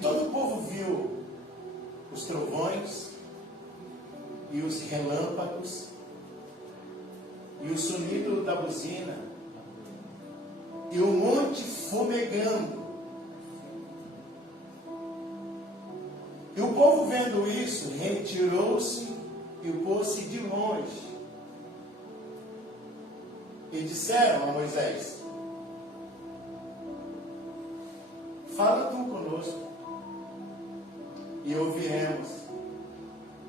todo o povo viu os trovões e os relâmpagos e o sonido da buzina e o monte fumegando. E o povo vendo isso, retirou-se e pôs-se de longe. E disseram a Moisés: fala tu conosco, e ouviremos,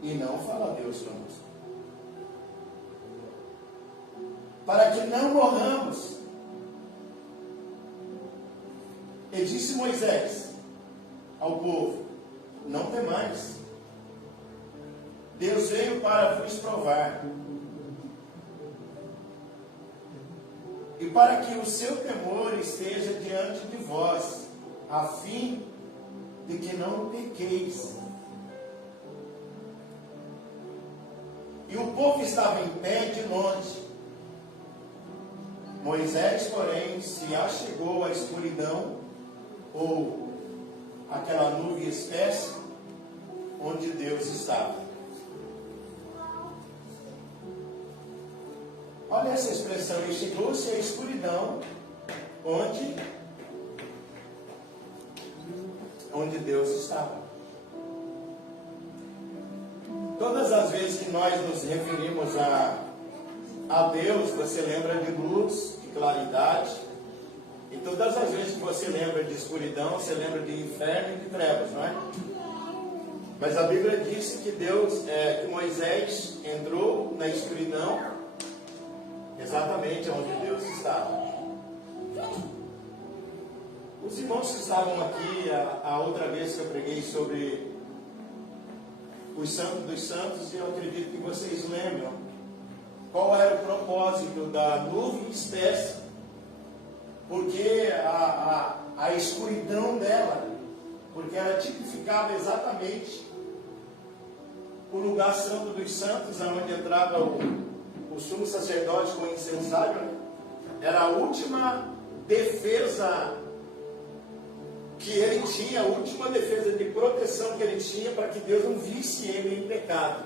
e não fala Deus conosco, para que não morramos. E disse Moisés ao povo: não temais, Deus veio para vos provar, e para que o seu temor esteja diante de vós, a fim de que não pequeis. E o povo estava em pé de longe. Moisés, porém, se achegou à escuridão, ou aquela nuvem espessa, onde Deus estava. Olha essa expressão: e chegou-se à escuridão, onde Deus estava. Todas as vezes que nós nos referimos a Deus, você lembra de luz, de claridade. E todas as vezes que você lembra de escuridão, você lembra de inferno e de trevas, não é? Mas a Bíblia disse que que Moisés entrou na escuridão, exatamente onde Deus estava. Os irmãos que estavam aqui a outra vez que eu preguei sobre os santos dos santos, eu acredito que vocês lembram qual era o propósito da nuvem espessa, porque a escuridão dela, porque ela tipificava exatamente o lugar santo dos santos, onde entrava o sumo sacerdote com o incensário, né? Era a última defesa que ele tinha, a última defesa de proteção que ele tinha, para que Deus não visse ele em pecado.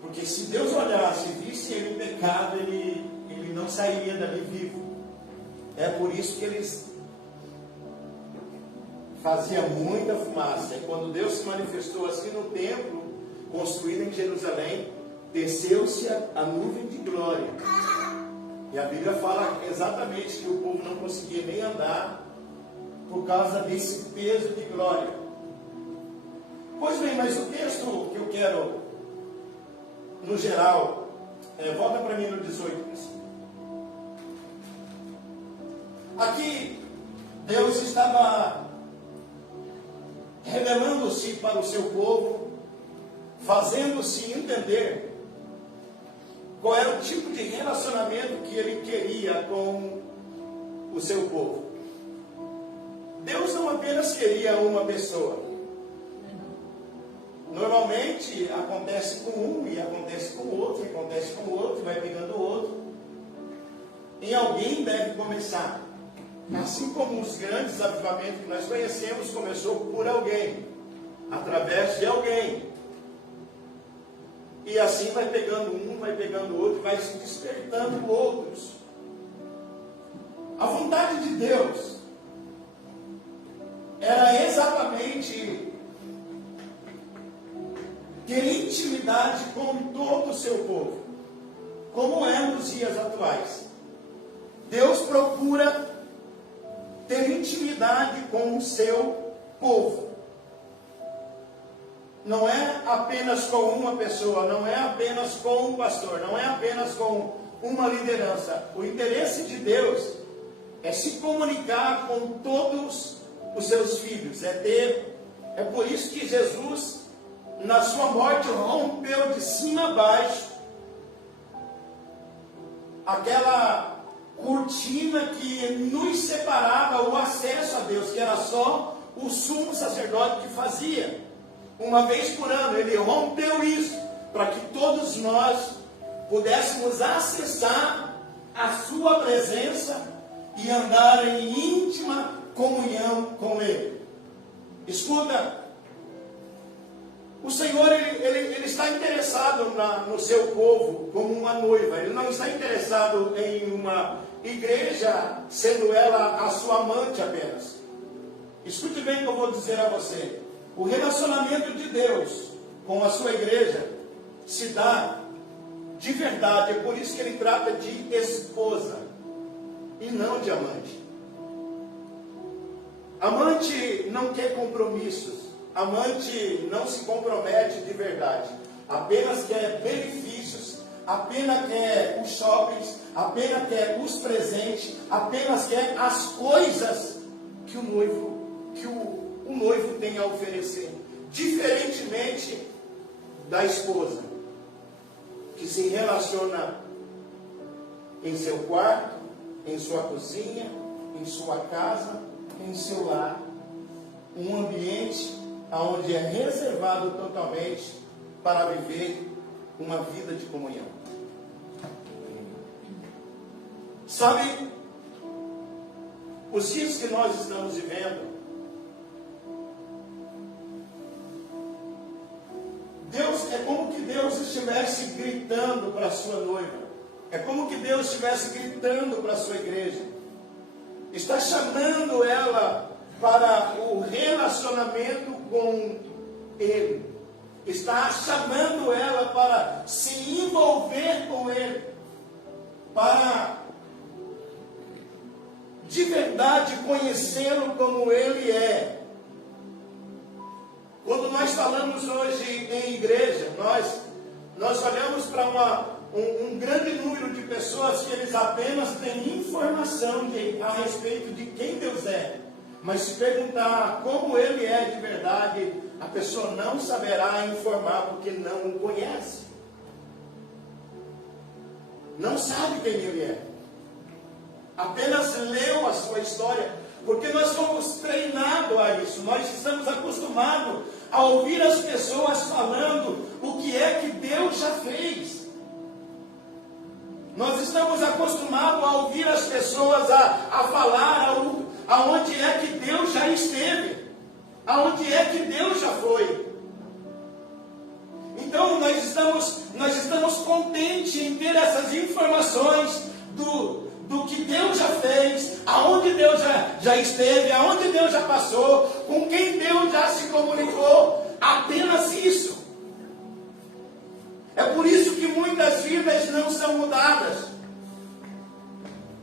Porque se Deus olhasse e visse ele em pecado, ele não sairia dali vivo. É por isso que eles faziam muita fumaça. E quando Deus se manifestou assim no templo construído em Jerusalém, desceu-se a nuvem de glória. E a Bíblia fala exatamente que o povo não conseguia nem andar por causa desse peso de glória. Pois bem, mas o texto que eu quero, no geral, volta para mim no 18. Aqui, Deus estava revelando-se para o seu povo, fazendo-se entender qual era o tipo de relacionamento que ele queria com o seu povo. Deus não apenas queria uma pessoa. Normalmente acontece com um e acontece com o outro, e acontece com o outro, e vai pegando o outro. Em alguém deve começar. Assim como os grandes avivamentos que nós conhecemos, começou por alguém, através de alguém. E assim vai pegando um, vai pegando o outro, vai se despertando outros. A vontade de Deus era exatamente ter intimidade com todo o seu povo, como é nos dias atuais. Deus procura ter intimidade com o seu povo. Não é apenas com uma pessoa, não é apenas com um pastor, não é apenas com uma liderança. O interesse de Deus é se comunicar com todos os seus filhos. É por isso que Jesus, na sua morte, rompeu de cima a baixo aquela cortina que nos separava o acesso a Deus, que era só o sumo sacerdote que fazia. Uma vez por ano, ele rompeu isso, para que todos nós pudéssemos acessar a sua presença e andar em íntima comunhão com Ele. Escuta, o Senhor ele está interessado no seu povo como uma noiva. Ele não está interessado em uma igreja sendo ela a sua amante apenas. Escute bem o que eu vou dizer a você. O relacionamento de Deus com a sua igreja se dá de verdade. É por isso que ele trata de esposa e não de amante. Amante não quer compromissos. Amante não se compromete de verdade. Apenas quer benefícios. Apenas quer os shoppings. Apenas quer os presentes. Apenas quer as coisas que o noivo tem a oferecer. Diferentemente da esposa, que se relaciona em seu quarto, em sua cozinha, em sua casa, em seu lar. Um ambiente onde é reservado totalmente para viver uma vida de comunhão. Sabe, os dias que nós estamos vivendo, é como que Deus estivesse gritando para a sua noiva. É como que Deus estivesse gritando para a sua igreja. Está chamando ela para o relacionamento com Ele. Está chamando ela para se envolver com Ele. Para de verdade conhecê-lo como Ele é. Quando nós falamos hoje em igreja, nós olhamos para um grande número de pessoas que eles apenas têm informação a respeito de quem Deus é. Mas se perguntar como Ele é de verdade, a pessoa não saberá informar porque não o conhece. Não sabe quem Ele é. Apenas leu a sua história. Porque nós fomos treinados a isso. Nós estamos acostumados a ouvir as pessoas falando o que é que Deus já fez. Nós estamos acostumados a ouvir as pessoas a falar aonde é que Deus já esteve. Aonde é que Deus já foi. Então nós estamos contentes em ter essas informações do que Deus já fez, aonde Deus já esteve, aonde Deus já passou, com quem Deus já se comunicou, apenas isso. É por isso que muitas vidas não são mudadas.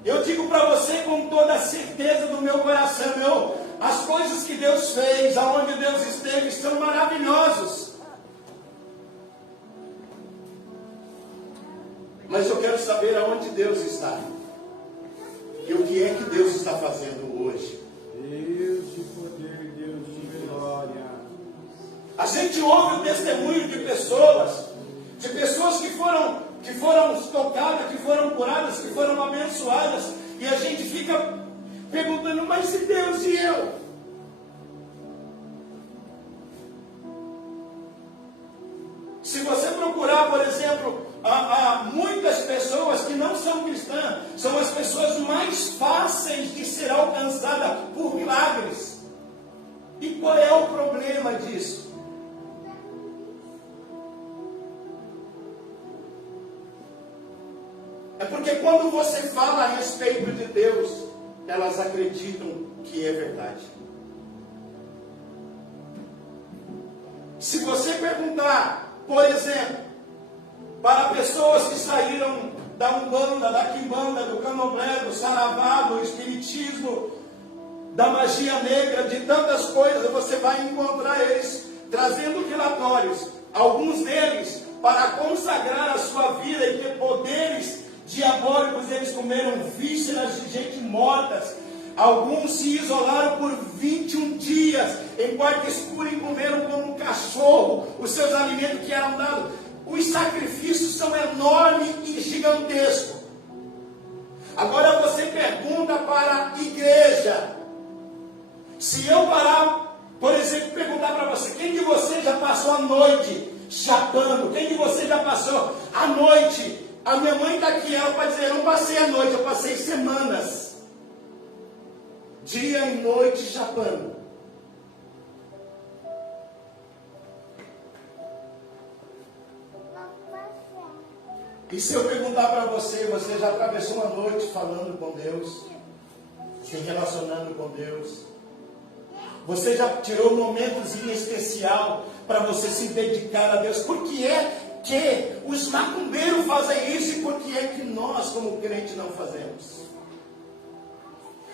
Eu digo para você com toda a certeza do meu coração, as coisas que Deus fez, aonde Deus esteve, são maravilhosos. Mas eu quero saber aonde Deus está. E o que é que Deus está fazendo hoje? Deus de poder, Deus de glória. A gente ouve o testemunho de pessoas que foram tocadas, que foram curadas, que foram abençoadas, e a gente fica perguntando, mas e Deus e eu? Se você procurar, por exemplo, há muitas pessoas que não são cristãs, são as pessoas mais fáceis de ser alcançadas por milagres. E qual é o problema disso? É porque quando você fala a respeito de Deus, elas acreditam que é verdade. Se você perguntar, por exemplo, para pessoas que saíram da Umbanda, da Quimbanda, do Candomblé, do Saravá, do Espiritismo, da magia negra, de tantas coisas, você vai encontrar eles trazendo relatórios. Alguns deles, para consagrar a sua vida e ter poderes diabólicos, eles comeram vísceras de gente mortas. Alguns se isolaram por 21 dias em quarto escuro e comeram como um cachorro os seus alimentos que eram dados. Os sacrifícios são enormes e gigantescos. Agora você pergunta para a igreja. Se eu parar, por exemplo, perguntar para você, quem de você já passou a noite chapando? Quem de você já passou a noite? A minha mãe está aqui, ela pode dizer, eu não passei a noite, eu passei semanas dia e noite chapando. E se eu perguntar para você, você já atravessou uma noite falando com Deus, se relacionando com Deus? Você já tirou um momentozinho especial para você se dedicar a Deus? Por que é que os macumbeiros fazem isso e por que é que nós, como crente, não fazemos?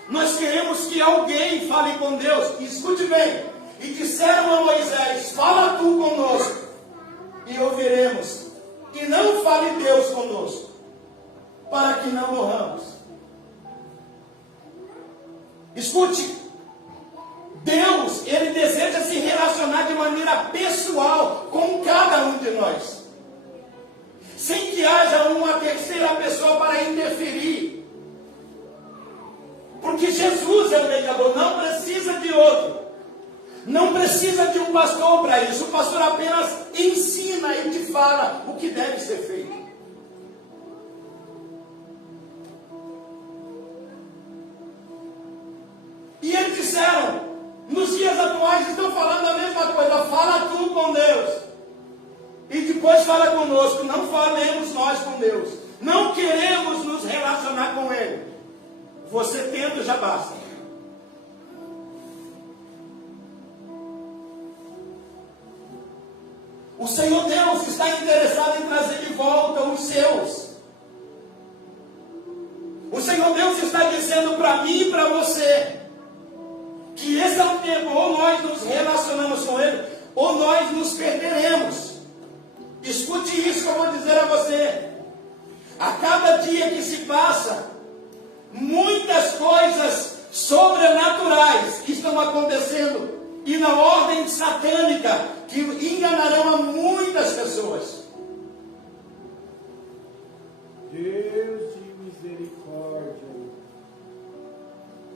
Nós queremos que alguém fale com Deus. E escute bem. E disseram a Moisés: fala tu conosco e ouviremos. E não fale Deus conosco, para que não morramos. Escute. Deus, Ele deseja se relacionar de maneira pessoal com cada um de nós, sem que haja uma terceira pessoa para interferir. Porque Jesus é o mediador, não precisa de outro. Não precisa de um pastor para isso. O pastor apenas ensina e te fala o que deve ser feito. E eles disseram, nos dias atuais estão falando a mesma coisa. Fala tu com Deus. E depois fala conosco. Não falemos nós com Deus. Não queremos nos relacionar com Ele. Você tendo já basta. O Senhor Deus está interessado em trazer de volta os seus. O Senhor Deus está dizendo para mim e para você que esse é o tempo, ou nós nos relacionamos com Ele, ou nós nos perderemos. Escute isso que eu vou dizer a você. A cada dia que se passa, muitas coisas sobrenaturais estão acontecendo, e na ordem satânica, que enganarão a muitas pessoas. Deus de misericórdia.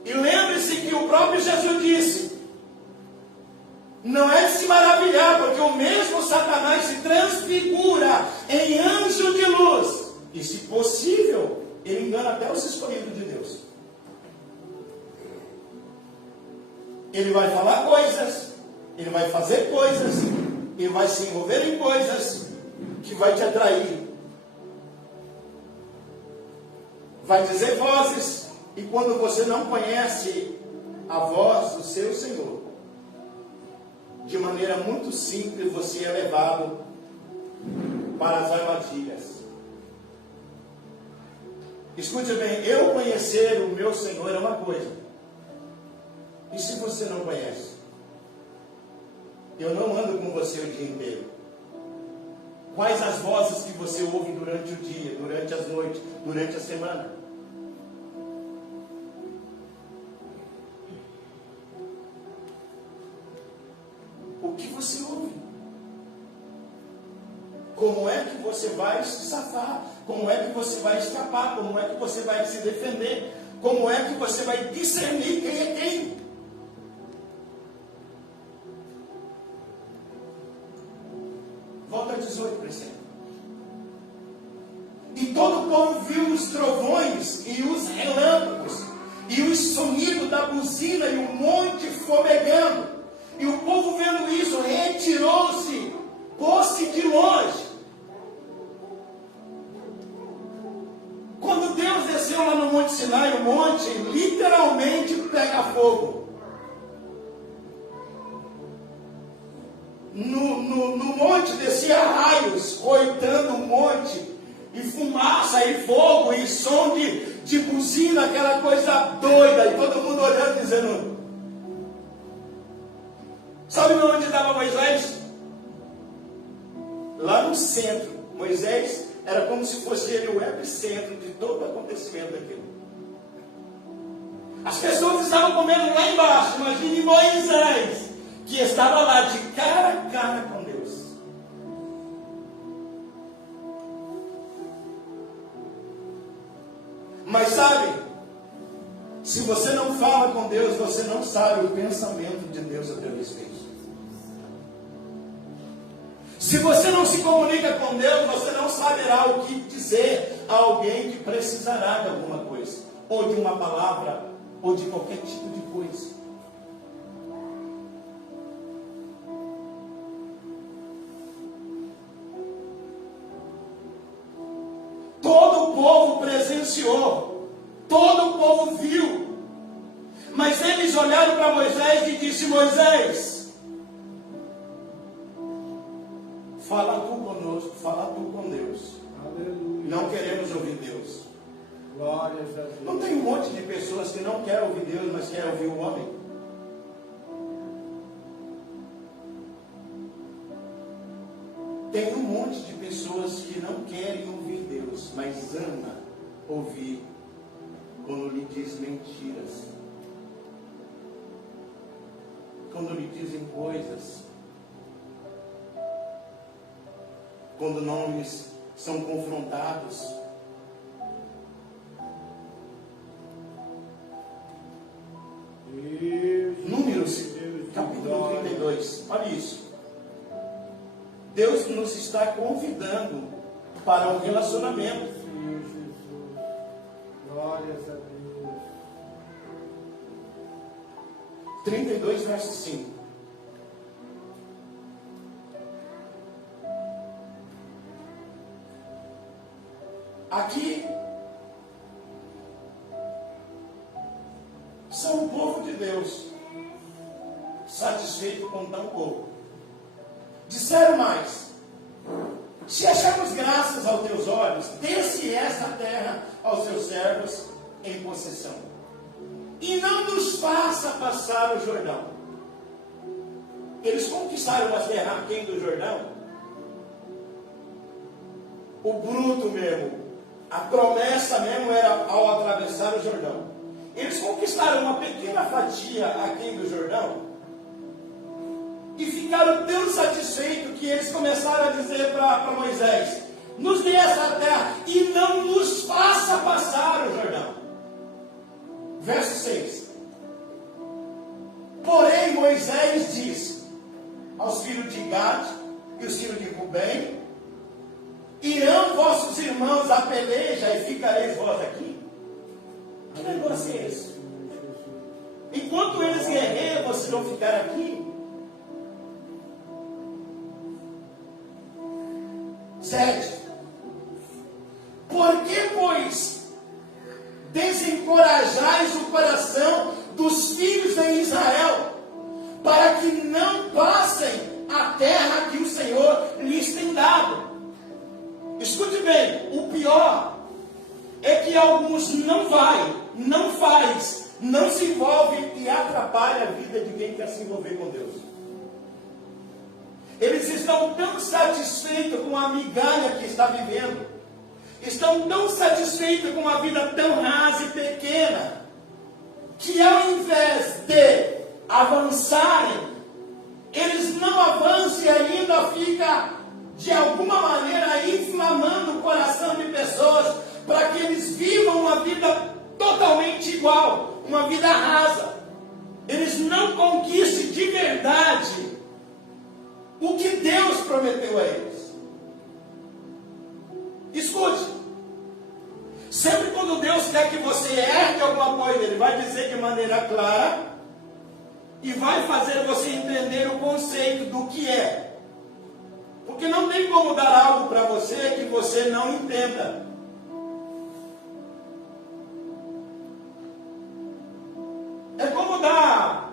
E lembre-se que o próprio Jesus disse, não é de se maravilhar, porque o mesmo Satanás se transfigura em anjo de luz. E se possível, ele engana até os escolhidos de Deus. Ele vai falar coisas, ele vai fazer coisas, ele vai se envolver em coisas que vai te atrair. Vai dizer vozes, e quando você não conhece a voz do seu Senhor, de maneira muito simples você é levado para as armadilhas. Escute bem, eu conhecer o meu Senhor é uma coisa. E se você não conhece? Eu não ando com você o dia inteiro. Quais as vozes que você ouve durante o dia, durante as noites, durante a semana? O que você ouve? Como é que você vai se safar? Como é que você vai escapar? Como é que você vai se defender? Como é que você vai discernir quem é quem? Volta a 18, por exemplo. E todo o povo viu os trovões e os relâmpagos e o sonido da buzina e o monte fumegando. E o povo vendo isso retirou-se, pôs-se de longe. Quando Deus desceu lá no Monte Sinai, o monte literalmente pega fogo. No monte descia raios, coitando o monte, e fumaça, e fogo, e som de buzina, aquela coisa doida, e todo mundo olhando, dizendo... Sabe onde estava Moisés? Lá no centro. Moisés era como se fosse ele o epicentro de todo o acontecimento daquilo. As pessoas estavam comendo lá embaixo. Imagine Moisés, que estava lá de cara a cara com Deus. Mas sabe, se você não fala com Deus, você não sabe o pensamento de Deus a teu respeito. Se você não se comunica com Deus, você não saberá o que dizer a alguém que precisará de alguma coisa, ou de uma palavra ou de qualquer tipo de coisa. Todo o povo presenciou, todo o povo viu, mas eles olharam para Moisés e disseram: Moisés, fala tu conosco, fala tu com Deus. Aleluia. Não queremos ouvir Deus. Glórias a Deus. Não tem um monte de pessoas que não querem ouvir Deus, mas querem ouvir o homem? Tem um monte de pessoas que não querem ouvir Deus, mas ama ouvir quando lhe diz mentiras, quando lhe dizem coisas, quando não lhes são confrontados. Números, capítulo 32. Olha isso. Deus nos está convidando para um relacionamento. Glórias a Deus. 32, verso 5. Aqui são o povo de Deus, satisfeito com tão pouco. Disseram mais: se acharmos graças aos teus olhos, dê-se esta terra aos seus servos em possessão, e não nos faça passar o Jordão. Eles conquistaram a terra aquém do Jordão, o bruto mesmo, a promessa mesmo era ao atravessar o Jordão. Eles conquistaram uma pequena fatia aquém do Jordão e ficaram tão satisfeitos que eles começaram a dizer para Moisés: nos dê essa terra e não nos faça passar o Jordão. Verso 6. Porém Moisés disse aos filhos de Gad e os filhos de Rubem: irão vossos irmãos à peleja e ficareis vós aqui? Que negócio é esse? Enquanto eles guerreiam, vocês vão ficar aqui? 7. Por que, pois, desencorajais o coração dos filhos de Israel, para que não passem a terra que o Senhor lhes tem dado? Escute bem, o pior é que alguns não vai, não faz, não se envolve e atrapalha a vida de quem quer se envolver com Deus. Eles estão tão satisfeitos com a migalha que está vivendo, estão tão satisfeitos com a vida tão rasa e pequena, que ao invés de avançarem, eles não avançam e ainda fica de alguma maneira inflamando o coração de pessoas para que eles vivam uma vida totalmente igual, uma vida rasa. Eles não conquistem de verdade o que Deus prometeu a eles. Escute, sempre quando Deus quer que você ergue alguma coisa, Ele vai dizer de maneira clara e vai fazer você entender o conceito do que é. Porque não tem como dar algo para você que você não entenda. É como dar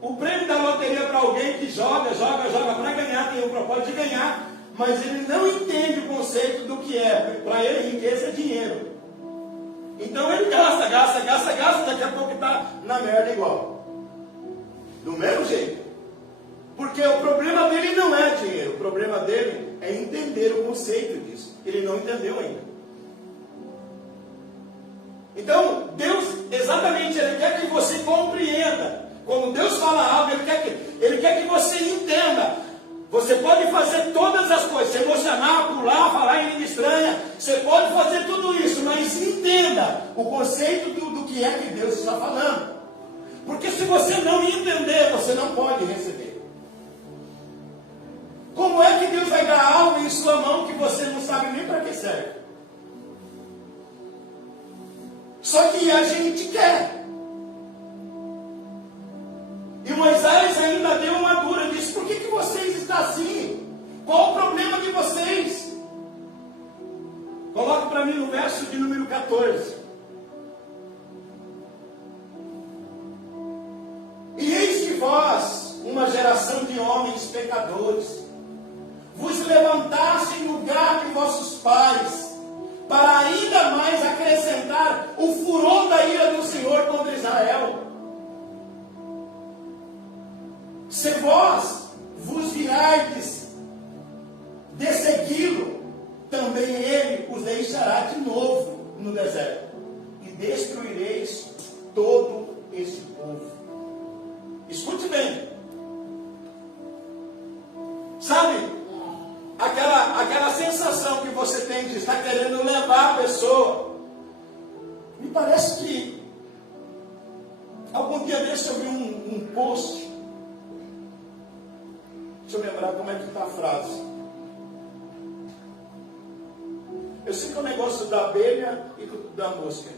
o prêmio da loteria para alguém que joga para ganhar, tem o propósito de ganhar, mas ele não entende o conceito do que é. Para ele, riqueza é dinheiro. Então ele gasta, daqui a pouco está na merda igual. Do mesmo jeito. Porque o problema dele não é dinheiro, o problema dele é entender o conceito disso. Ele não entendeu ainda. Então, Deus, exatamente, Ele quer que você compreenda. Quando Deus fala algo, Ele quer que você entenda. Você pode fazer todas as coisas, se emocionar, pular, falar em língua estranha, você pode fazer tudo isso, mas entenda o conceito do que é que Deus está falando. Porque se você não entender, você não pode receber. Como é que Deus vai dar algo em sua mão que você não sabe nem para que serve? Só que a gente quer. E Moisés ainda deu uma dura, disse: por que vocês estão assim? Qual o problema de vocês? Coloca para mim no verso de número 14. E eis que vós, uma geração de homens pecadores, vos levantaste em lugar de vossos pais, para ainda mais acrescentar o furor da ira do Senhor contra Israel. Se vós vos virardes de segui-lo, também ele os deixará de novo no deserto, e destruireis todo este povo. Escute bem. Sabe, aquela sensação que você tem de estar querendo levar a pessoa. Me parece que algum dia desse eu vi um post. Deixa eu lembrar como é que está a frase. Eu sei que é o negócio da abelha e da mosca.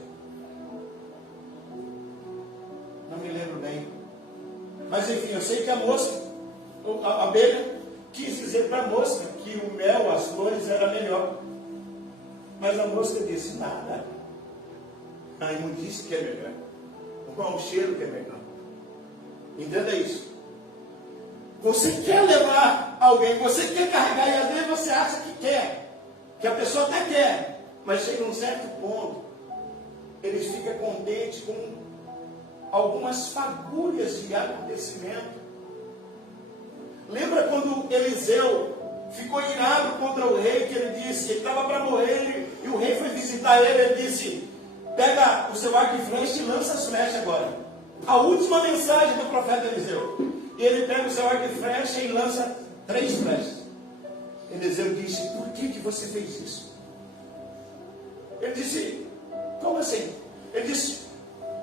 Não me lembro bem. Mas enfim, eu sei que a mosca, a abelha, quis dizer para a mosca que o mel, as flores, era melhor. Mas a mosca disse: nada. A imundície que é melhor. O mau cheiro que é melhor. Entenda isso. Você quer levar alguém, você quer carregar, e às vezes você acha que quer, que a pessoa até quer, mas chega um certo ponto, eles ficam contentes com algumas fagulhas de acontecimento. Lembra quando Eliseu ficou irado contra o rei, que ele disse, ele estava para morrer, e o rei foi visitar ele, ele disse: pega o seu arco e flecha e lança as flechas agora. A última mensagem do profeta Eliseu. E ele pega o seu arco e flecha e lança 3 flechas. Eliseu disse: por que você fez isso? Ele disse: como assim? Ele disse: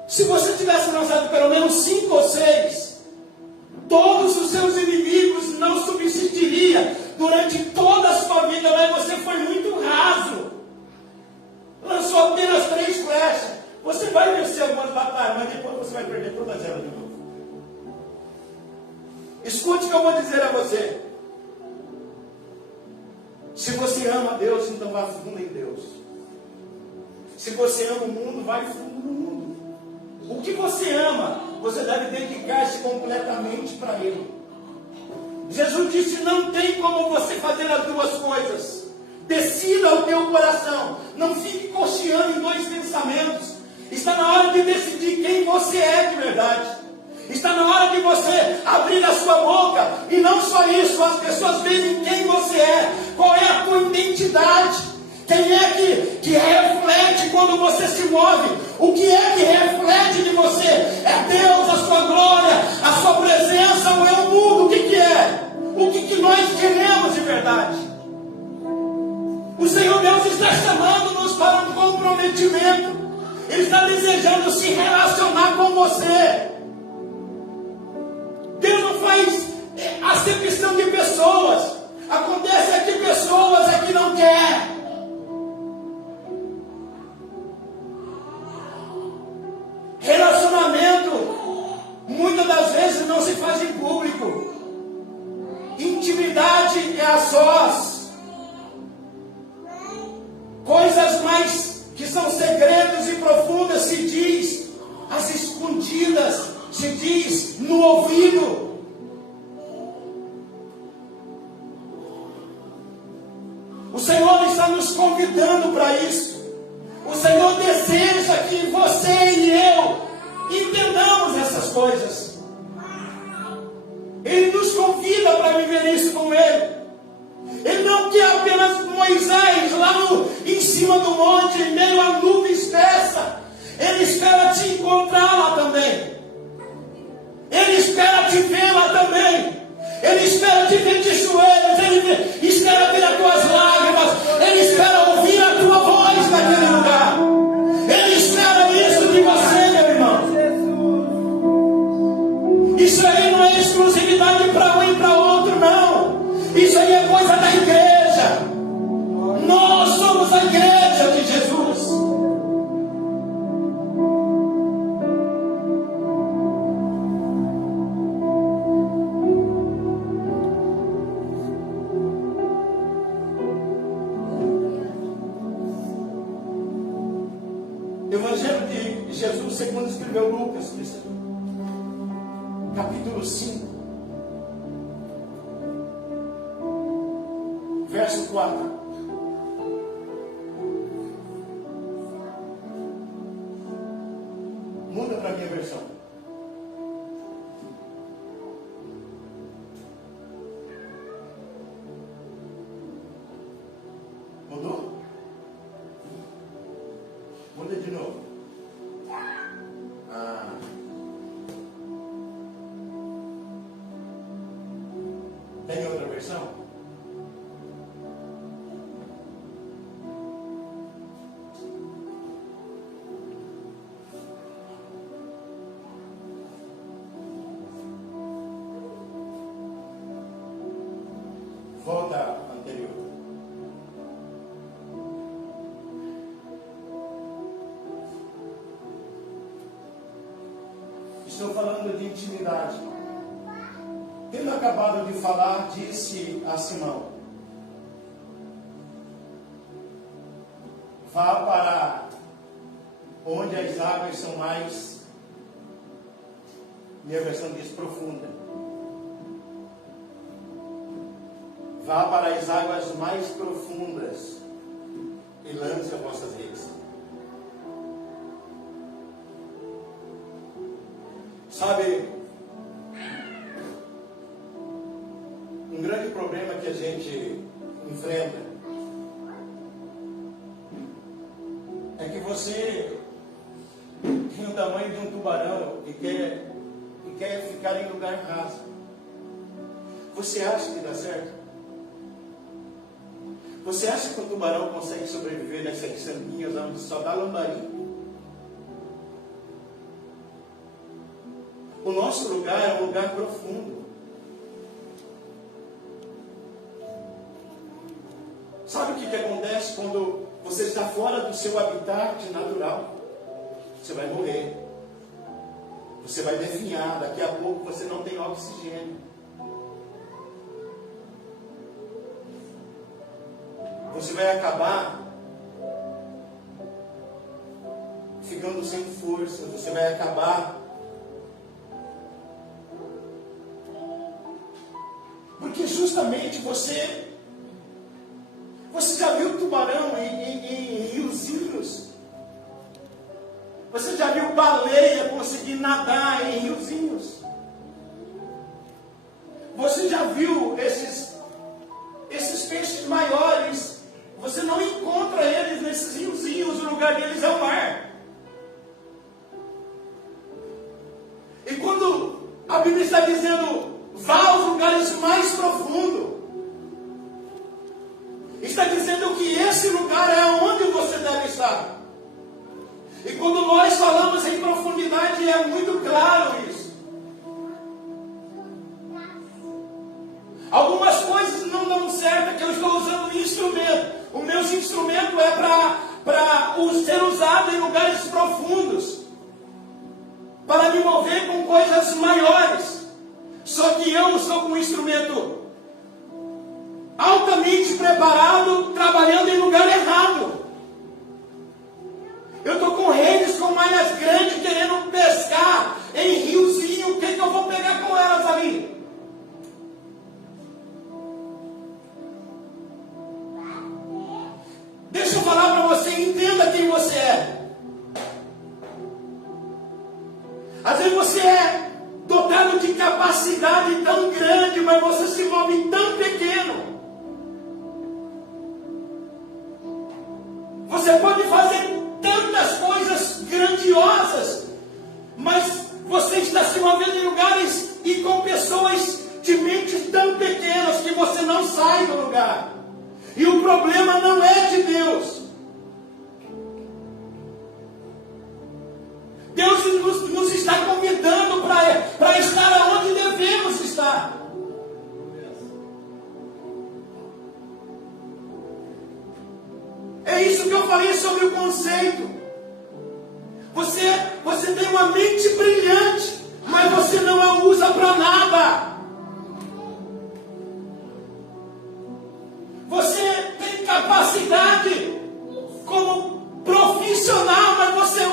se você tivesse lançado pelo menos 5 ou 6, todos os seus inimigos não subsistiriam durante toda a sua vida, mas você foi muito raso. Lançou apenas 3 flechas. Você vai vencer algumas batalhas, mas depois você vai perder todas elas de novo. Escute o que eu vou dizer a você. Se você ama a Deus, então vá fundo em Deus. Se você ama o mundo, vai fundo no mundo. O que você ama, você deve dedicar-se completamente para Ele. Jesus disse: não tem como você fazer as duas coisas. Decida o teu coração. Não fique cocheando em 2 pensamentos. Está na hora de decidir quem você é de verdade. Está na hora de você abrir a sua boca. E não só isso, as pessoas veem quem você é. Qual é a tua identidade? Quem é que reflete quando você se move? O que é que reflete de você? É Deus, a sua glória, a sua presença, ou é o mundo? O que é? O que nós queremos de verdade? O Senhor Deus está chamando-nos para um comprometimento. Ele está desejando se relacionar com você. Deus não faz acepção de pessoas. Acontece é que pessoas é que não quer. Relacionamento muitas das vezes não se faz em público. Intimidade é a sós. Coisas mais que são segredos e profundas se diz às escondidas, se diz no ouvido. O Senhor está nos convidando para isso. O Senhor deseja que você e eu entendamos essas coisas. Ele nos convida para viver isso com Ele. Ele não quer apenas Moisés lá em cima do monte, em meio à nuvem espessa. Ele espera te encontrar lá também. Ele espera te ver lá também. Ele espera te ver de joelhos. Ele espera ver as tuas lágrimas. Ele espera ouvir a tua voz naquele lugar. Ele espera isso de você, meu irmão. Isso aí não é exclusividade para um e para outro, não. Isso aí é coisa da igreja. Nós somos a igreja de Jesus. Evangelho de Jesus segundo escreveu Lucas, capítulo 5, verso 4. Muda para a minha versão. Mudou? Muda de novo. Tem outra versão? Volta à anterior. Estou falando de intimidade. Tendo acabado de falar, disse a Simão: vá para onde as águas são mais, minha versão diz profunda. Vá para as águas mais profundas e lance as vossas redes. Sabe, um grande problema que a gente enfrenta é que você tem o tamanho de um tubarão e quer ficar em lugar raso. Você acha que dá certo? Você acha que o tubarão consegue sobreviver nessas sanguinhas onde só dá lambari? O nosso lugar é um lugar profundo. Sabe o que acontece quando você está fora do seu habitat natural? Você vai morrer. Você vai definhar. Daqui a pouco você não tem oxigênio. Você vai acabar ficando sem força. Você vai acabar. Porque justamente você já viu tubarão em riozinhos? Você já viu baleia conseguir nadar em riozinhos? Você já viu esses peixes maiores? Você não encontra eles nesses riozinhos, o lugar deles é o mar. E quando a Bíblia está dizendo, vá aos lugares mais profundos, está dizendo que esse lugar é onde você deve estar. E quando nós falamos em profundidade, é muito claro isso. Algumas coisas não dão certo, que eu estou usando um instrumento. O meu instrumento é para ser usado em lugares profundos, para me mover com coisas maiores. Só que eu estou com um instrumento altamente preparado, trabalhando em lugar errado. Eu estou com redes com malhas grandes, querendo pescar em riozinho. O que eu vou pegar com elas ali? Deixa eu falar para você, entenda quem você é. Às vezes você é dotado de capacidade tão grande, mas você se move tão pequeno. Você pode fazer tantas coisas grandiosas, mas você está se movendo em lugares e com pessoas de mentes tão pequenas que você não sai do lugar. E o problema não é de Deus. Deus nos está convidando para estar onde devemos estar. É isso que eu falei sobre o conceito. Você tem uma mente brilhante, mas você não a usa para nada. Você tem capacidade como profissional, mas você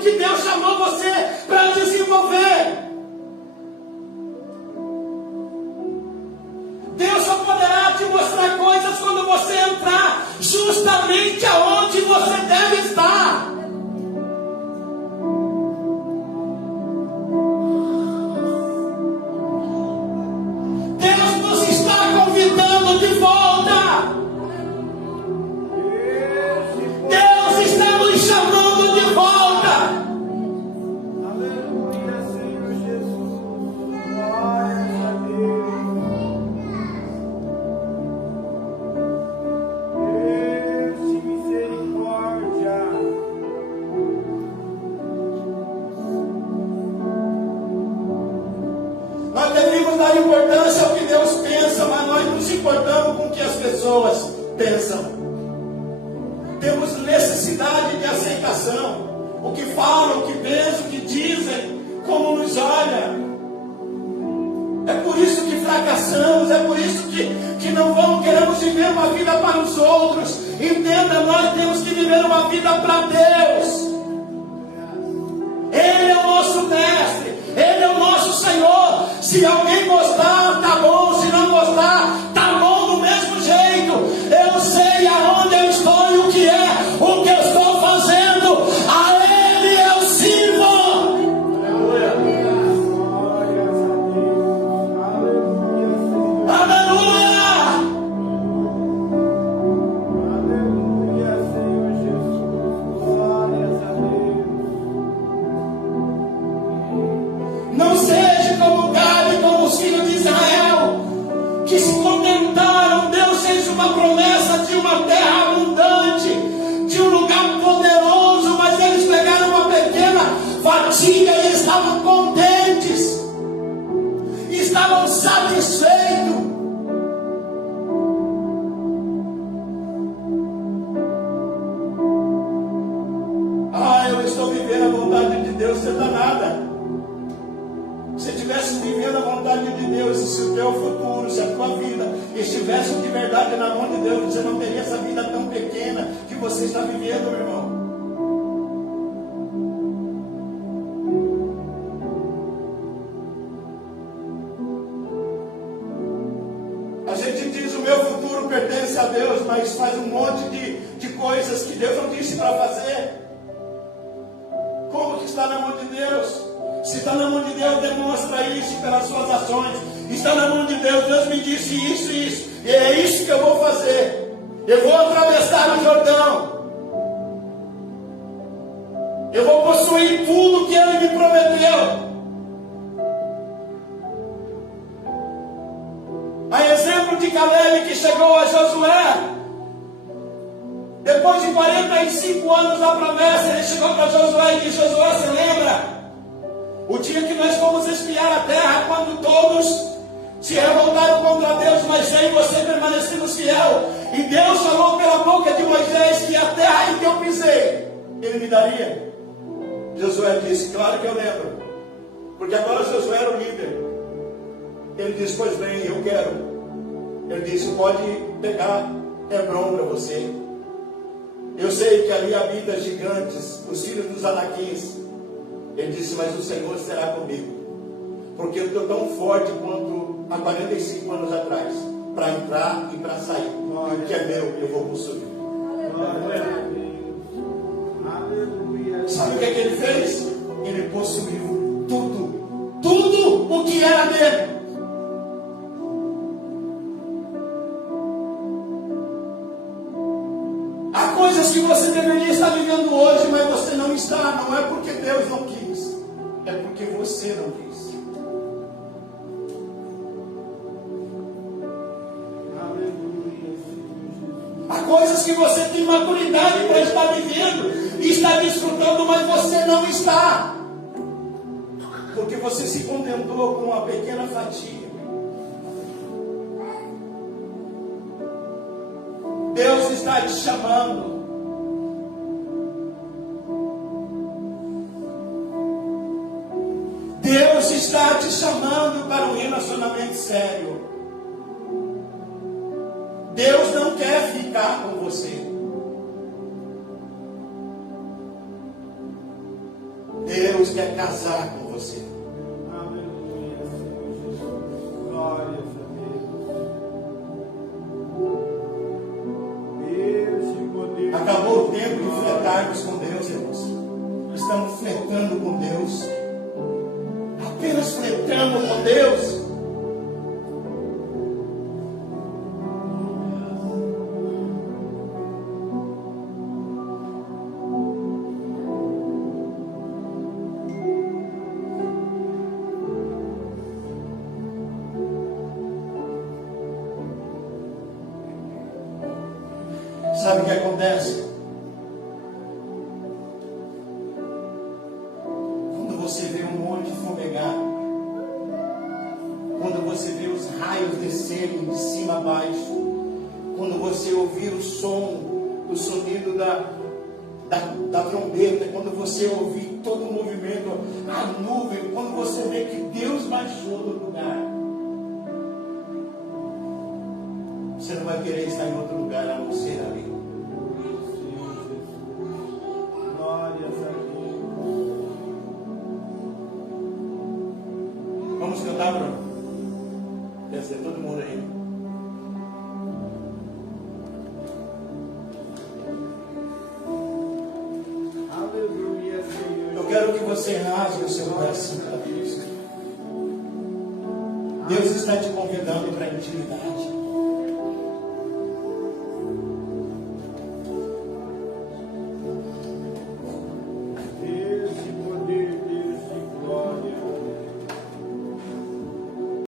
aquilo que Deus chamou você para desenvolver. Deus só poderá te mostrar coisas quando você entrar justamente aonde você deve estar. Deus nos está convidando de volta. Deus está nos chamando de volta. Aleluia, Senhor Jesus. Glória a Deus. Deus de misericórdia. Nós devemos dar importância ao que Deus pensa, mas nós nos importamos com o que as pessoas pensam. Temos necessidade de aceitação. O que falam, o que pensam, o que dizem, como nos olham. É por isso que fracassamos, é por isso que não queremos viver uma vida para os outros. Entenda, nós temos que viver uma vida para Deus. Ele é o nosso mestre, Ele é o nosso Senhor. Se alguém gostar, tá bom. Se não gostar, tá bom do mesmo jeito. Eu sei aonde eu estou e o que eu estou fazendo. A Ele eu sirvo. Glórias a Deus. Aleluia, Senhor. Aleluia. Aleluia, Senhor Jesus. Glórias a Deus. Não seja como Gabe, como os filhos de Israel, que se contentaram. Deus fez uma promessa de uma terra abundante, de um lugar poderoso, mas eles pegaram uma pequena fatia e estavam contentes, estavam satisfeitos. Eu estou vivendo a vontade de Deus, você está nada. Se estivesse vivendo a vontade de Deus, e se o teu futuro, se a tua vida estivesse de verdade na mão de Deus, você não teria essa vida tão pequena que você está vivendo, meu irmão. A gente diz: o meu futuro pertence a Deus, mas faz um monte de coisas que Deus não disse para fazer. Como que está na mão de Deus? Se está na mão de Deus, demonstra isso pelas suas ações. Está na mão de Deus, Deus me disse isso e isso, e é isso que eu vou fazer. Eu vou atravessar o Jordão. Eu vou possuir tudo que Ele me prometeu. A exemplo de Caleb, que chegou a Josué, depois de 45 anos da promessa, ele chegou para Josué e disse: Josué, você lembra? O dia que nós fomos espiar a terra, quando todos se revoltaram contra Deus, mas eu e você permanecemos fiel. E Deus falou pela boca de Moisés que a terra em que eu pisei, Ele me daria. Josué disse: claro que eu lembro. Porque agora Josué era o líder. Ele disse: pois bem, eu quero. Ele disse: pode pegar Hebrom para você. Eu sei que ali habita gigantes, os filhos dos Anaquins. Ele disse: mas o Senhor será comigo, porque eu estou tão forte quanto há 45 anos atrás, para entrar e para sair. O que é meu, eu vou possuir. Glória a Deus. Aleluia. Sabe o que ele fez? Ele possuiu tudo o que era dele. Há coisas que você deveria estar vivendo hoje, mas você não está. Não é porque Deus não quis, é porque você não quis. Aleluia, Senhor Jesus. Há coisas que você tem maturidade para estar vivendo e está desfrutando, mas você não está, porque você se contentou com uma pequena fatia. Deus está te chamando. Deus está te chamando para um relacionamento sério. Deus não quer ficar com você. Deus quer casar com você. Aleluia, Senhor Jesus. Glórias a Deus. Deus de poder. Acabou o tempo de flertarmos com Deus, irmãos. Estamos flertando com Deus. Apenas flertando com Deus. Sabe o que acontece? Quando você vê um monte fumegar, quando você vê os raios descerem de cima a baixo, quando você ouvir o som, o sonido da trombeta, quando você ouvir todo o movimento, a nuvem, quando você vê que Deus baixou do lugar, você não vai querer estar em outro lugar a não ser ali. Glórias a Deus. Vamos cantar, Bruno? Deve ser todo mundo aí. Aleluia, Senhor. Eu quero que você rasgue o seu coração para Deus. Deus está te convidando para a intimidade.